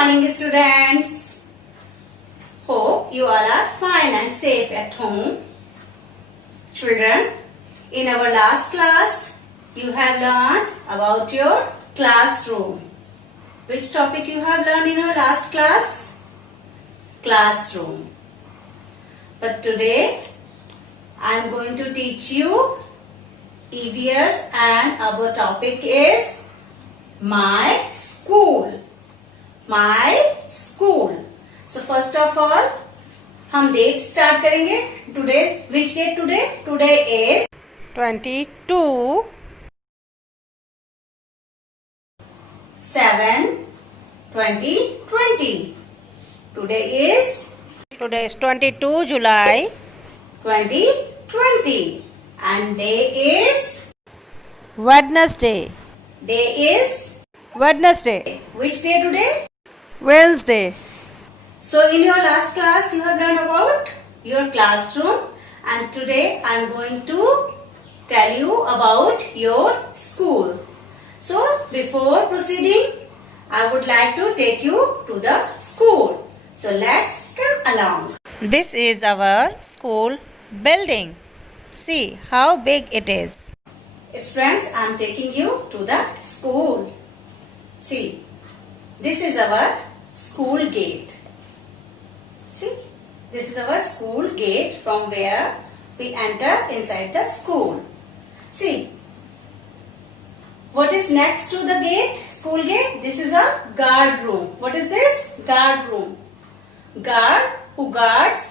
morning, students. Hope you all are fine and safe at home. Children, in our last class, you have learned about your classroom. Which topic you have learned in your last class? Classroom. But today, I am going to teach you EVS and our topic is My School. My School. So first of all, हम date start करेंगे. Today which date today? Today is 22/7/2020. Today is 22 July 2020 and day is Wednesday. Which day today? Wednesday. So in your last class you have learned about your classroom and today I am going to tell you about your school. So before proceeding I would like to take you to the school. So let's come along. This is our school building. See how big it is. Students, I am taking you to the school. See, this is our school gate. See, this is our school gate from where we enter inside the school. See, what is next to the gate? School gate? This is a guard room. What is this? Guard room. Guard who guards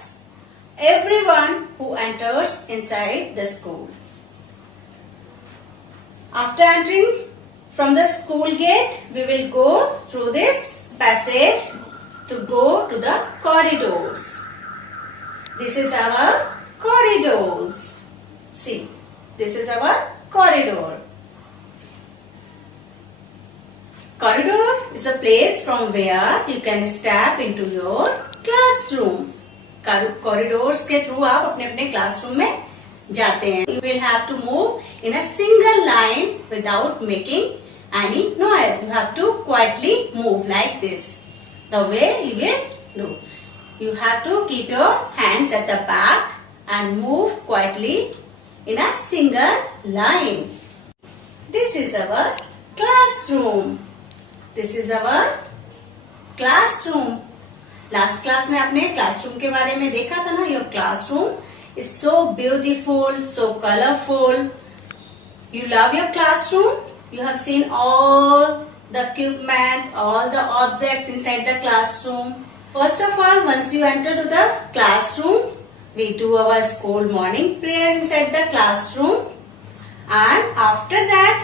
everyone who enters inside the school. After entering from the school gate, we will go through this passage to go to the corridors. This is our corridors. See, this is our corridor. Corridor is a place from where you can step into your classroom. Corridors के through आप अपने अपने classroom में जाते हैं. You will have to move in a single line without making any noise. You have to quietly move like this. The way you will do. You have to keep your hands at the back and move quietly in a single line. This is our classroom. This is our classroom. Last class में आपने classroom के बारे में देखा था ना. Your classroom is so beautiful, so colorful. You love your classroom. You have seen all the equipment, all the objects inside the classroom. First of all, once you enter to the classroom, we do our school morning prayer inside the classroom. And after that,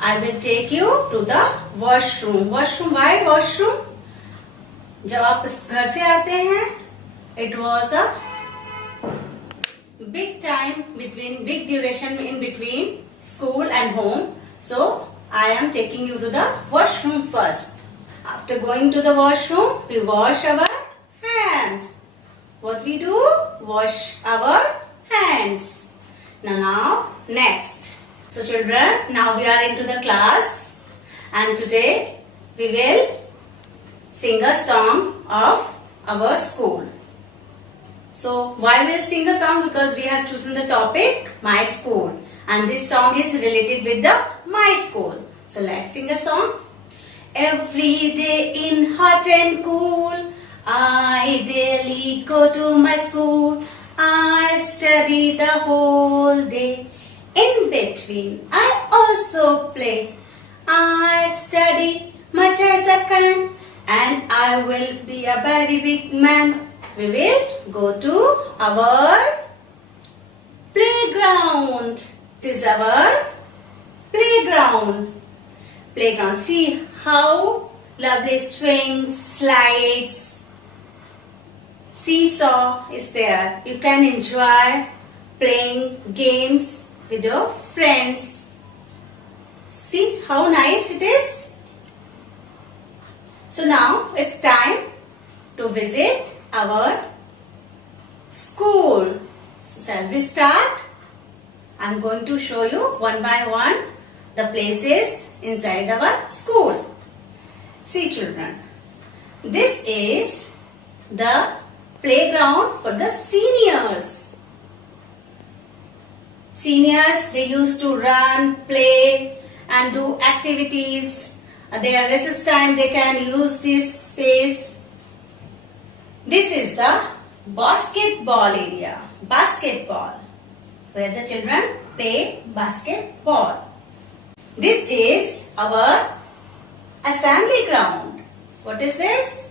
I will take you to the washroom. Washroom, why washroom? जब आप घर से आते हैं, it was a big time between, big duration in between school and home. So I am taking you to the washroom first. After going to the washroom, we wash our hands. What we do? Wash our hands. Now, next. So children, now we are into the class and today we will sing a song of our school. So why we'll sing a song? Because we have chosen the topic My School and this song is related with the My School. So let's sing a song. Every day in hot and cool, I daily go to my school. I study the whole day. In between, I also play. I study much as I can, and I will be a very big man. We will go to our playground. This is our playground. Playground. See how lovely swings, slides, seesaw is there. You can enjoy playing games with your friends. See how nice it is. So now it's time to visit our school. So shall we start? I'm going to show you one by one the places inside our school. See children, this is the playground for the seniors. Seniors, they used to run, play and do activities. Their recess time, they can use this space. This is the basketball area. Basketball, where the children play basketball. This is our assembly ground. What is this?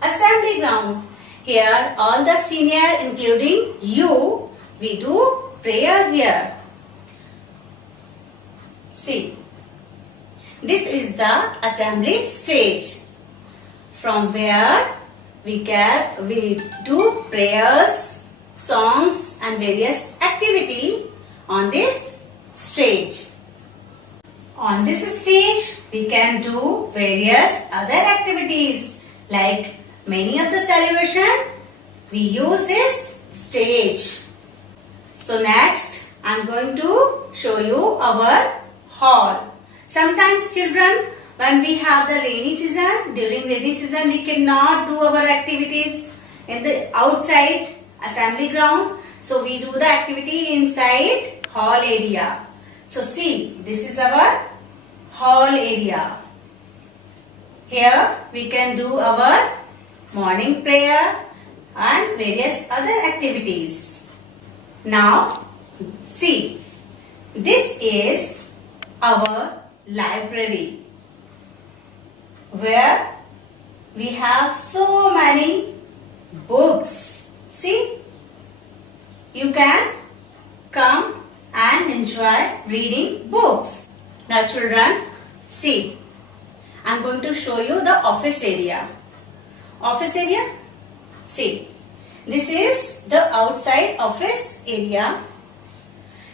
Assembly ground. Here all the senior, including you, we do prayer here. See, this is the assembly stage from where we do prayers, songs and various activity on this stage. On this stage, we can do various other activities like many of the celebration. We use this stage. So next, I am going to show you our hall. Sometimes children, when we have the rainy season, during rainy season, we cannot do our activities in the outside assembly ground. So we do the activity inside hall area. So see, this is our hall area. Here we can do our morning prayer and various other activities. Now see, this is our library where we have so many books. See, you can come and enjoy reading books. Now children, see, I am going to show you the office area. Office area, see, this is the outside office area.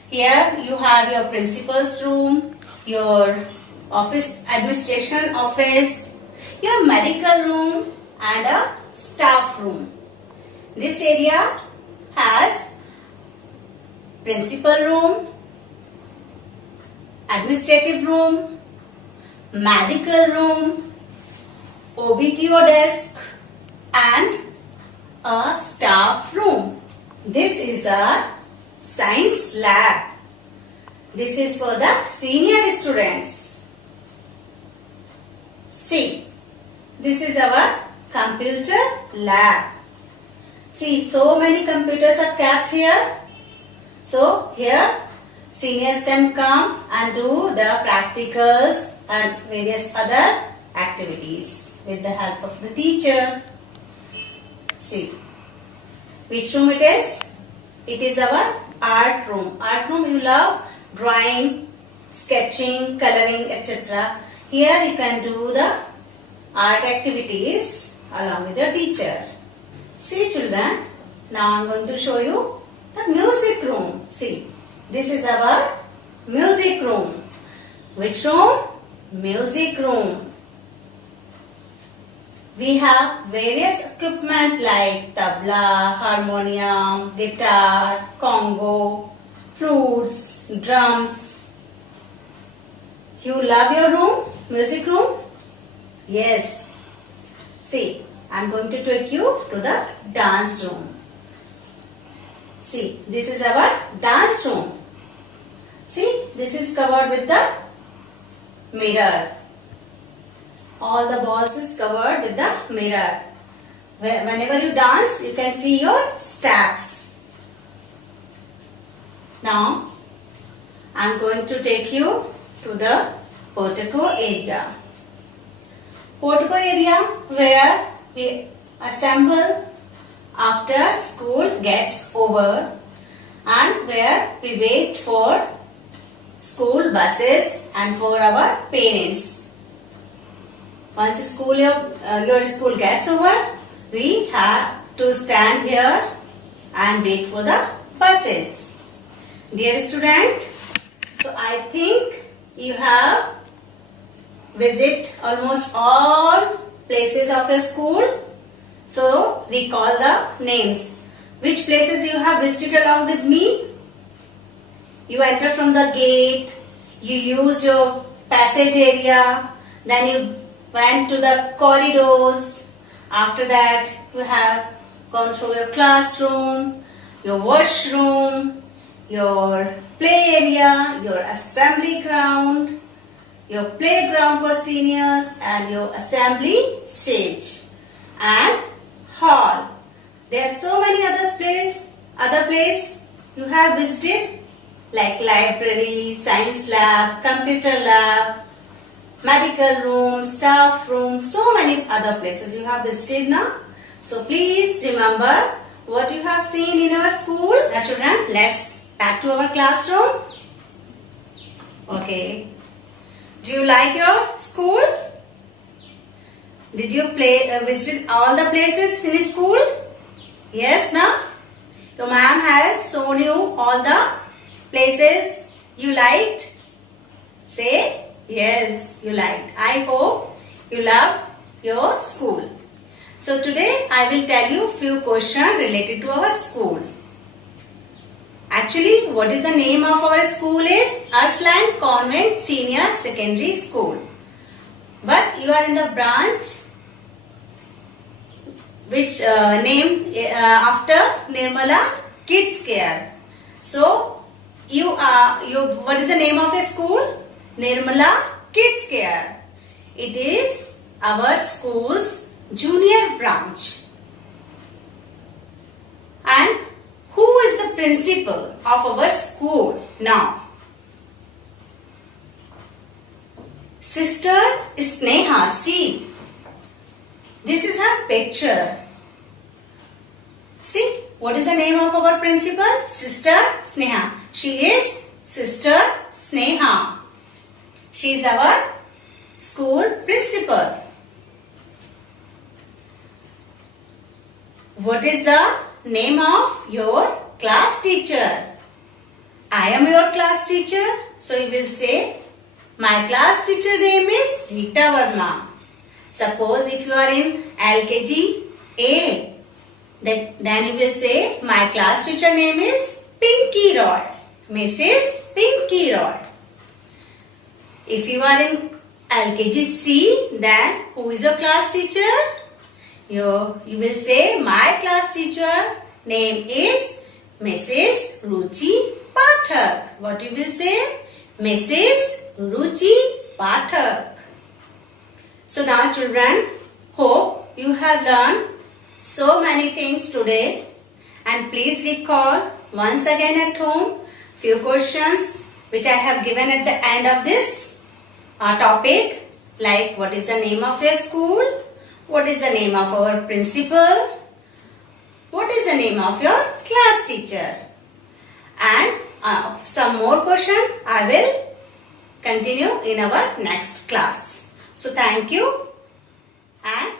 Here you have your principal's room, your office administration office, your medical room and a staff room. This area has principal room, administrative room, medical room, OBTO desk and a staff room. This is a science lab. This is for the senior students. See, this is our computer lab. See, so many computers are kept here. So here seniors can come and do the practicals and various other activities with the help of the teacher. See, which room it is? It is our art room. Art room, you love drawing, sketching, coloring, etc. Here you can do the art activities along with your teacher. See children, now I am going to show you the music room. See, this is our music room. Which room? Music room. We have various equipment like tabla, harmonium, guitar, congo, flutes, drums. You love your room? Music room? Yes. See, I am going to take you to the dance room. See, this is our dance room. See, this is covered with the mirror. All the walls is covered with the mirror. Whenever you dance, you can see your steps. Now, I am going to take you to the portico area. Portico area where we assemble after school gets over and where we wait for school buses and for our parents. Once your school gets over, we have to stand here and wait for the buses. Dear student, so I think you have visited almost all places of your school. So recall the names. Which places you have visited along with me? You enter from the gate, you use your passage area, then you went to the corridors. After that, you have gone through your classroom, your washroom, your play area, your assembly ground, your playground for seniors, and your assembly stage and hall. There are so many other places you have visited, like library, science lab, computer lab, medical room, staff room, so many other places you have visited now. So please remember what you have seen in our school. Now children, let's back to our classroom. Okay. Do you like your school? Did you visit all the places in school? Yes, now? Your ma'am has shown you all the places you liked. Say yes, you liked. I hope you love your school. So today I will tell you few questions related to our school. Actually, what is the name of our school is Arslan Convent Senior Secondary School. But you are in the branch which named after Nirmala Kids Care. So, what is the name of your school? Nirmala Kids Care. It is our school's junior branch. And who is the principal of our school now? Sister Sneha. See, this is her picture. See, what is the name of our principal? Sister Sneha. She is Sister Sneha. She is our school principal. What is the name of your class teacher? I am your class teacher. So you will say, my class teacher name is Rita Verma. Suppose if you are in LKG A, then you will say, my class teacher name is Pinky Roy. Mrs. Pinky Roy. If you are in LKG C, then who is your class teacher? You will say, my class teacher name is Mrs. Ruchi Pathak. What you will say? Mrs. Ruchi Pathak. So now children, hope you have learned so many things today, and please recall once again at home few questions which I have given at the end of this topic, like what is the name of your school? What is the name of our principal? What is the name of your class teacher? And some more questions I will continue in our next class. So thank you and